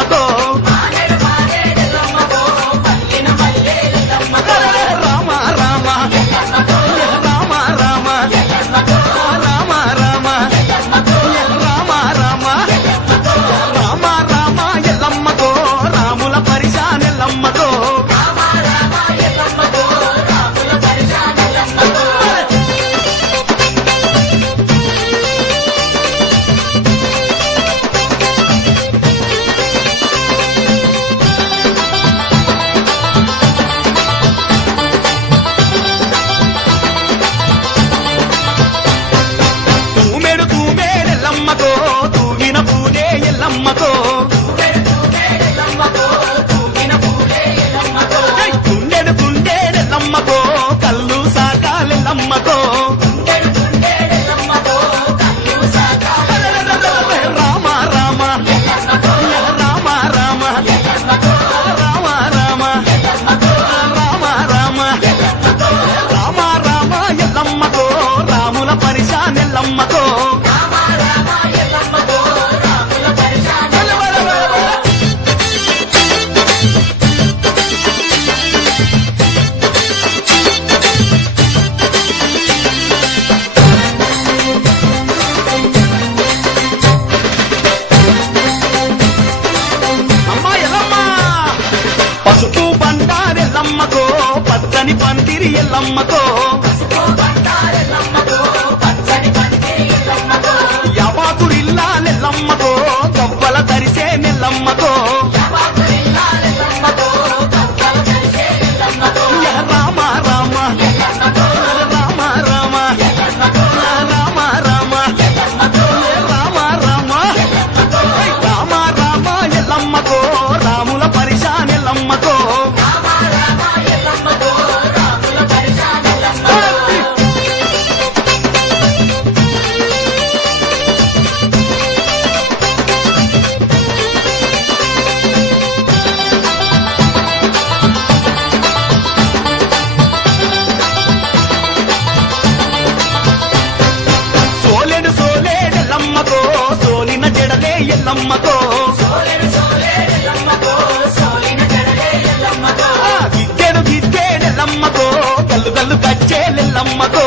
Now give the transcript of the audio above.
ఎల్లమ్మకో రామ రామ రామ రామ రామ రామ రామ రామ రామ రామ ఎల్లమ్మకో రాముల పరిశానెల్లమ్మకో ఎల్లమ్మకో తూగిన పూలే ఎల్లమ్మకో కుండెడు కుండేడెల్లమ్మకో కల్లు సాకాలెల్లమ్మకో రామ రామ రామ రామ రామ రామ రామ రామ రామ రామ ఎల్లమ్మకో రాముల పరిశానెల్లమ్మకో పసుపు బండారెల్లమ్మకో పచ్చని పందిరి ఎల్లమ్మకో యావాకురిల్లాలెల్లమ్మకో గవ్వల తరిసే నెల్లమ్మకో రామ రామ రామ రామ రామ రామ రామ రామ రామ రామ ఎల్లమ్మకో రాముల పరిశానెల్లమ్మకో సోలెడు సోలేడెల్లమ్మకో సోలిన జడలే ఎల్లమ్మకో గిద్దెడు గిద్దెడెల్లమ్మకో గల్లు గల్లు కచ్చేలెల్లమ్మకో